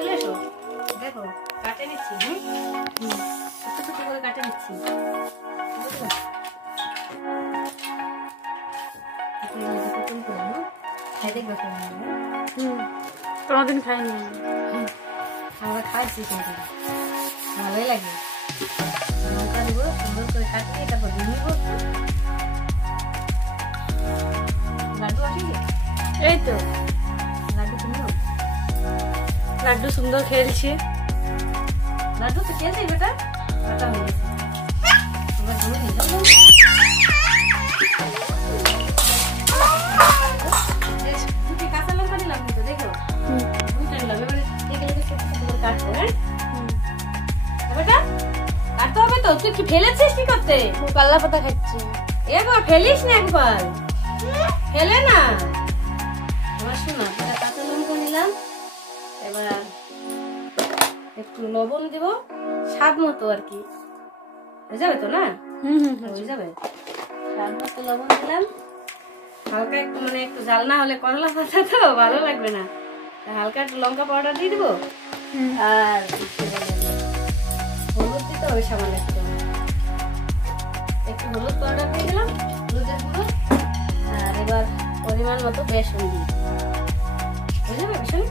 চলে এসো, দেখো কাটে নিচ্ছি। ছোট ছোট করে কাটে নিচ্ছি। কোনোদিন খাইনি, আমরা খাইছি কিন্তু ভালোই লাগে। লঙ্কা দিব, সুন্দর করে কাটিয়ে তারপর দিয়ে নিব। লাড্ডু আছে কি? এই তো লাড্ডু কিনো। লাড্ডু সুন্দর খেলছে। লাড্ডু তো খেয়েছি বেটা, কাটা হয়ে গেছে। এবার ধরে নিলাম। দুটি কাঁচা লঙ্কা নিলাম কিন্তু দেখো, দুইটা নিলাম। এবারে এগুলোকে ছোট ছোট করে কাটবো। হ্যাঁ বেটা, কাটতে হবে তো। তুই কি ফেলেছিস কি করতে? কাল্লা পাতা খাচ্ছি। এবার ফেলিস না, একবার ফেলে না। আমার শোনা, দুটা কাঁচা লঙ্কা নিলাম। এবার একটু লবণ দিব, স্বাদ মতো আর কি। হয়ে যাবে তো না? হয়ে যাবে। স্বাদ মতো লবণ দিলাম। হালকা একটু মানে একটু জাল না হলে করলা ভাজা তো ভালো লাগবে না। হালকা একটু লঙ্কা পাউডার দিয়ে দিব। আর হলুদ দিতে হবে সামান্য একটু হলুদ পাউডার দিয়ে দিলাম, হলুদের গুঁড়ো। আর এবার পরিমাণ মতো বেসন দিই। হয়ে যাবে বেসন?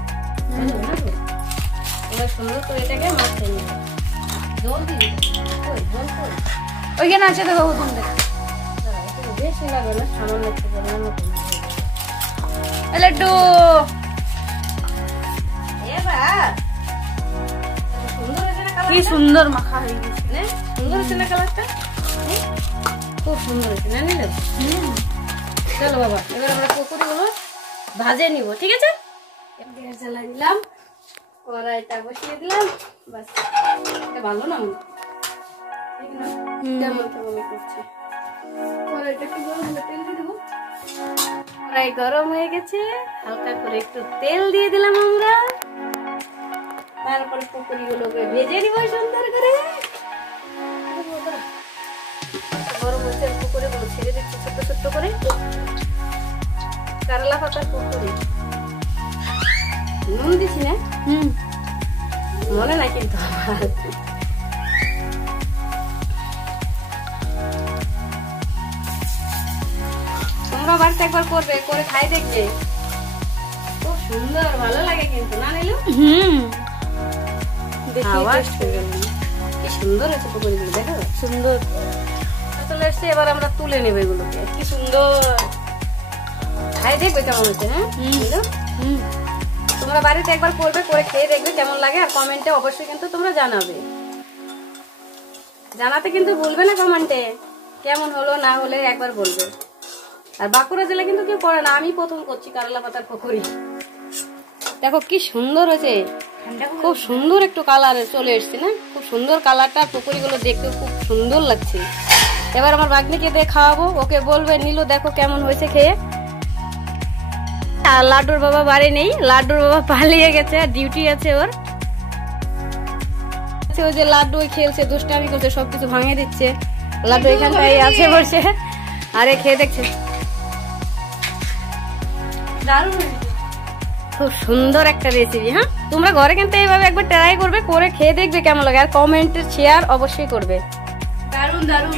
এবার সুন্দর করে এটাকে মাখিয়ে নিব। জল দিবি? জল কই? ওইখানে আছে দেখো, ওখান থেকে। বেশি লাগবে না, সামান্য একটু পরিমাণ মতো। লাড্ডু এবার সুন্দর হয়েছে না কি কালারটা? সুন্দর মাখা হয়ে গেছে। সুন্দর হয়েছে না কালারটা? খুব সুন্দর হয়েছে না? নিলে চলো বাবা, এবার আমরা পকোড়িগুলো ভাজে নিব, ঠিক আছে? গ্যাস জ্বালাই দিলাম, কড়াইটা বসিয়ে দিলাম। বাস, এটা ভালো না কেমন কেমন করছে। কড়াইটা একটু গরম হলে তেল দিয়ে দেবো। কড়াই গরম হয়ে গেছে, হালকা করে একটু তেল দিয়ে দিলাম আমরা। তারপরে পকোড়িগুলোকে ভেজে নিব সুন্দর করে। গরম হচ্ছে, পকোড়িগুলো ছেড়ে দিচ্ছি ছোট্ট ছোট্ট করে। করলা পাতার পকোড়ি নুন দিচ্ছি না? মনে না কিন্তু আমার। তোমরা বাড়িতে একবার করবে, করে খাই দেখবে। খুব সুন্দর, ভালো লাগে কিন্তু না নিলো? কি সুন্দর আছে পকোড়িগুলো, দেখো সুন্দর চলে এসছে। এবার আমরা তুলে নেব এগুলোকে। কি সুন্দর খাই দেখবে কেমন হচ্ছে। হ্যাঁ তোমরা বাড়িতে একবার করবে, করে খেয়ে দেখবে কেমন লাগে। আর কমেন্টে অবশ্যই কিন্তু তোমরা জানাবে। জানাতে কিন্তু ভুলবে না কমেন্টে, কেমন হলো না হলে একবার বলবে। আর বাঁকুড়া জেলা কিন্তু কেউ করে না, আমি প্রথম করছি করলা পাতার পকোড়ি। দেখো কি সুন্দর হয়েছে, খুব সুন্দর একটু কালার চলে এসছে না? খুব সুন্দর কালারটা, পকোড়িগুলো দেখতে খুব সুন্দর লাগছে। এবার আমার ভাগ্নিকে দিয়ে খাওয়াবো, ওকে বলবে নীলু দেখো কেমন হয়েছে খেয়ে। আর লাড্ডুর বাবা বাড়ি নেই, লাড্ডুর বাবা পালিয়ে গেছে, ডিউটি আছে ওর। ও যে লাড্ডু খেলছে, দুষ্টামি করছে, সবকিছু ভাঙিয়ে দিচ্ছে। লাড্ডু এখানটাই আছে বসে, আরে খেয়ে দেখছে। দারুণ, খুব সুন্দর একটা রেসিপি। হ্যাঁ তোমরা ঘরে কিন্তু এইভাবে একবার ট্রাই করবে, করে খেয়ে দেখবে কেমন লাগে। আর কমেন্ট শেয়ার অবশ্যই করবে। দারুণ দারুণ।